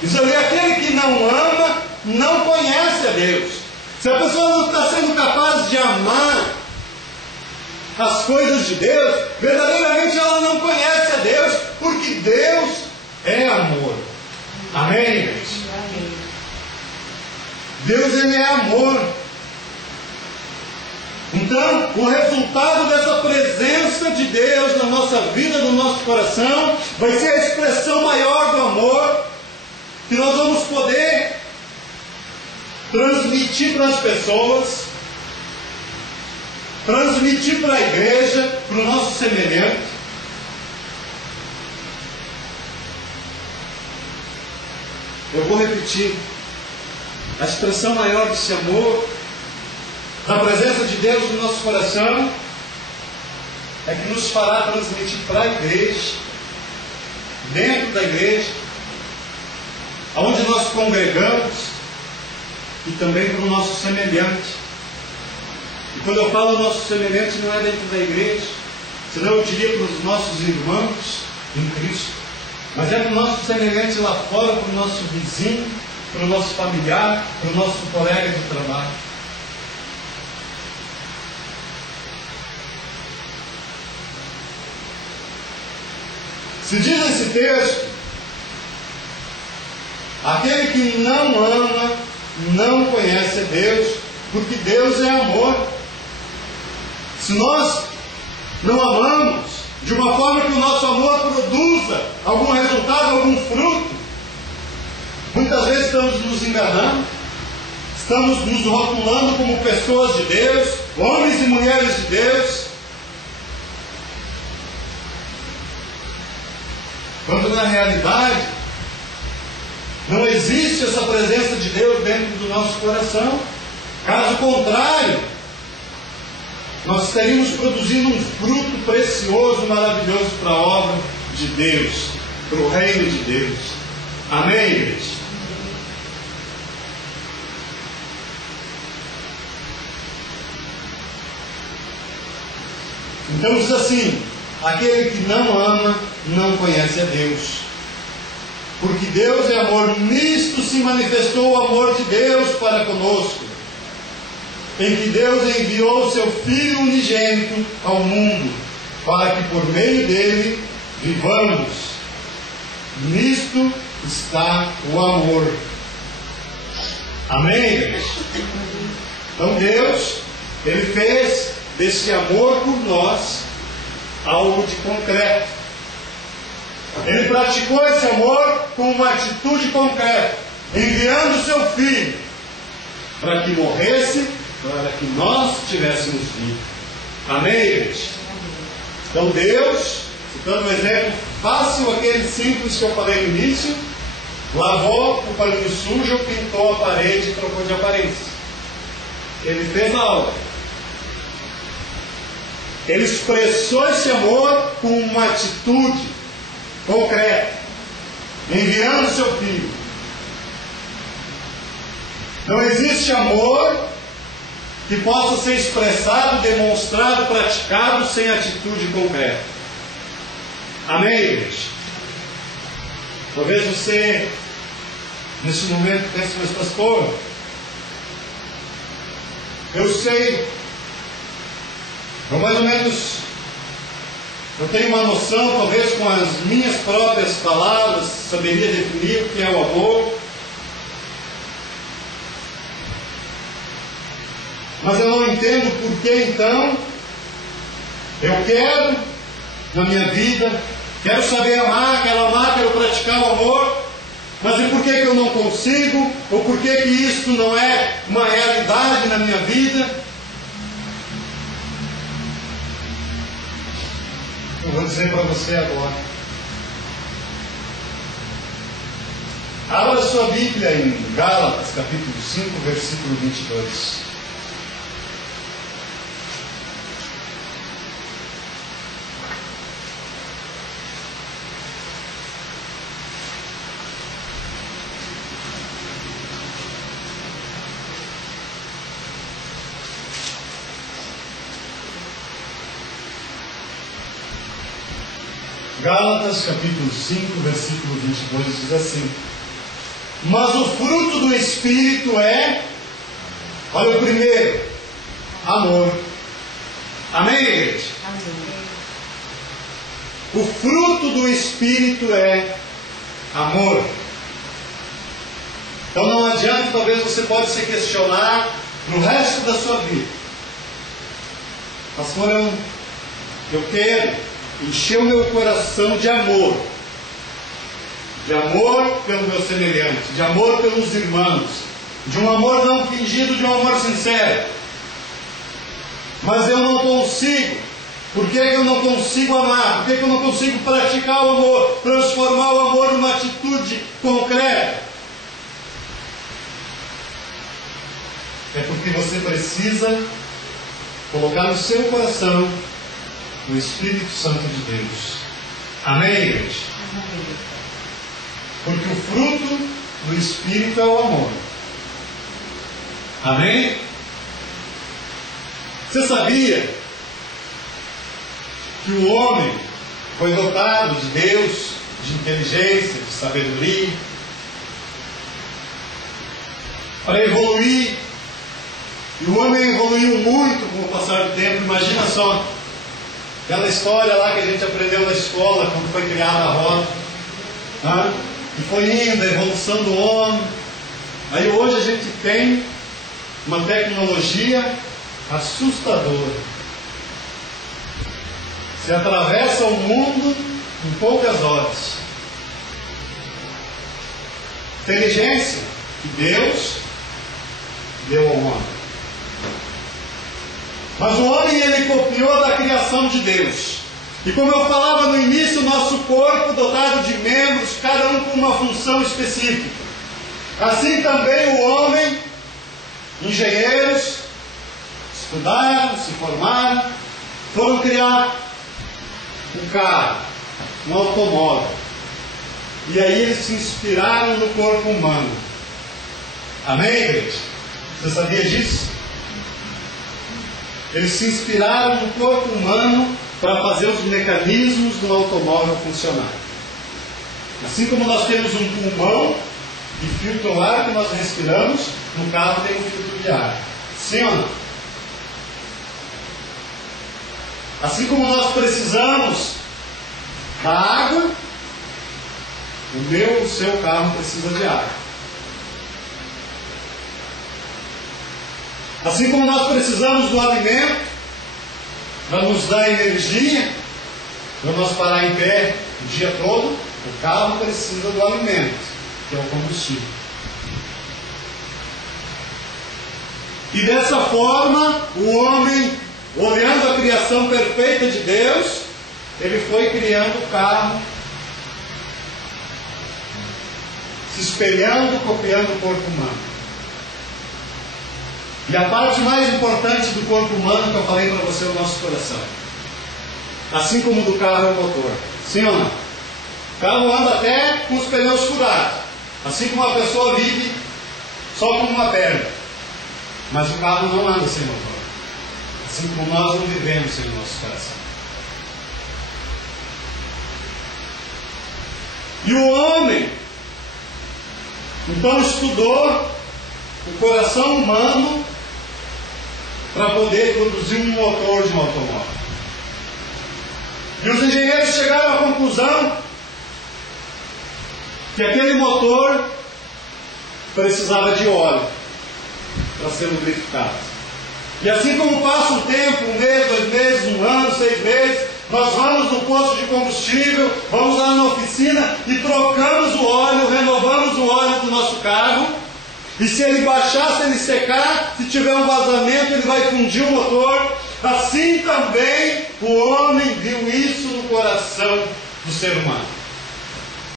Diz ali, aquele que não ama, não conhece a Deus. Se a pessoa não está sendo capaz de amar as coisas de Deus, verdadeiramente ela não conhece a Deus, porque Deus é amor. Amém, gente? Amém. Deus, Ele é amor. Então, o resultado dessa presença de Deus na nossa vida, no nosso coração, vai ser a expressão maior do amor, que nós vamos poder transmitir para as pessoas, transmitir para a igreja, para o nosso semelhante. Eu vou repetir. A expressão maior desse amor, da presença de Deus no nosso coração, é que nos fará transmitir para a igreja, dentro da igreja, aonde nós congregamos, e também para o nosso semelhante. E quando eu falo nosso semelhante, não é dentro da igreja, senão eu diria para os nossos irmãos em Cristo, mas é para o nosso semelhante lá fora, para o nosso vizinho, para o nosso familiar, para o nosso colega de trabalho. Se diz nesse texto, aquele que não ama, não conhece a Deus, porque Deus é amor. Se nós não amamos, de uma forma que o nosso amor produza algum resultado, algum fruto, muitas vezes estamos nos enganando, estamos nos rotulando como pessoas de Deus, homens e mulheres de Deus, quando na realidade não existe essa presença de Deus dentro do nosso coração. Caso contrário, nós estaríamos produzindo um fruto precioso, maravilhoso para a obra de Deus, para o reino de Deus. Amém, igreja? Então diz assim, aquele que não ama, não conhece a Deus. Porque Deus é amor, nisto se manifestou o amor de Deus para conosco, em que Deus enviou o seu Filho unigênito ao mundo, para que por meio dele vivamos. Nisto está o amor. Amém, igreja? Então Deus, Ele fez desse amor por nós algo de concreto. Ele praticou esse amor com uma atitude concreta, enviando o seu Filho para que morresse, para que nós tivéssemos vida. Amém, igreja? Então Deus, citando um exemplo fácil, aquele simples que eu falei no início, lavou o paninho sujo, pintou a parede e trocou de aparência. Ele fez a obra. Ele expressou esse amor com uma atitude concreta, enviando o seu Filho. Não existe amor que possa ser expressado, demonstrado, praticado sem atitude concreta. Amém, igreja? Talvez você, nesse momento, pense, mas pastor, eu sei, eu mais ou menos, eu tenho uma noção, talvez com as minhas próprias palavras, saberia definir o que é o amor. Mas eu não entendo por que então eu quero na minha vida, quero saber amar, quero praticar o amor, mas e por que eu não consigo? Ou por que isso não é uma realidade na minha vida? Eu vou dizer para você agora. Abra sua Bíblia em Gálatas, capítulo 5, versículo 22. Gálatas capítulo 5, versículo 22 diz assim: Mas o fruto do Espírito é, olha o primeiro, amor. Amém, igreja? Amém. O fruto do Espírito é amor. Então não adianta, talvez você pode se questionar no resto da sua vida. Pastor, eu quero encher o meu coração de amor. De amor pelo meu semelhante, de amor pelos irmãos, de um amor não fingido, de um amor sincero. Mas eu não consigo. Por que eu não consigo amar? Por que eu não consigo praticar o amor, transformar o amor numa atitude concreta? É porque você precisa colocar no seu coração o Espírito Santo de Deus. Amém, igreja? Amém. Porque o fruto do Espírito é o amor. Amém? Você sabia que o homem foi dotado de Deus, de inteligência, de sabedoria, para evoluir? E o homem evoluiu muito com o passar do tempo. Imagina só aquela história lá que a gente aprendeu na escola, quando foi criada a roda. E foi indo a evolução do homem. Aí hoje a gente tem uma tecnologia assustadora. Se atravessa o mundo em poucas horas. Inteligência que Deus deu ao homem. Mas o homem, ele copiou da criação de Deus. E como eu falava no início, o nosso corpo dotado de membros, cada um com uma função específica. Assim também o homem, engenheiros, estudaram, se formaram, foram criar um carro, um automóvel. E aí eles se inspiraram no corpo humano. Amém, igreja? Você sabia disso? Eles se inspiraram no corpo humano para fazer os mecanismos do automóvel funcionar. Assim como nós temos um pulmão e filtro o ar que nós respiramos, no carro tem um filtro de ar. Sim ou não? Assim como nós precisamos da água, o seu carro precisa de água. Assim como nós precisamos do alimento para nos dar energia, para nós parar em pé o dia todo, o carro precisa do alimento, que é o combustível. E dessa forma, o homem, olhando a criação perfeita de Deus, ele foi criando o carro, se espelhando, copiando o corpo humano. E a parte mais importante do corpo humano que eu falei para você é o nosso coração. Assim como do carro é o motor. Sim ou não? O carro anda até com os pneus furados. Assim como a pessoa vive só com uma perna. Mas o carro não anda sem motor. Assim como nós não vivemos sem o nosso coração. E o homem, então, estudou o coração humano para poder produzir um motor de um automóvel. E os engenheiros chegaram à conclusão que aquele motor precisava de óleo para ser lubrificado. E assim como passa o tempo, 1 mês, 2 meses, 1 ano, 6 meses, nós vamos no posto de combustível, vamos lá na oficina e trocamos o óleo, renovamos o óleo do nosso carro. E se ele baixar, se ele secar, se tiver um vazamento, ele vai fundir o motor. Assim também o homem viu isso no coração do ser humano.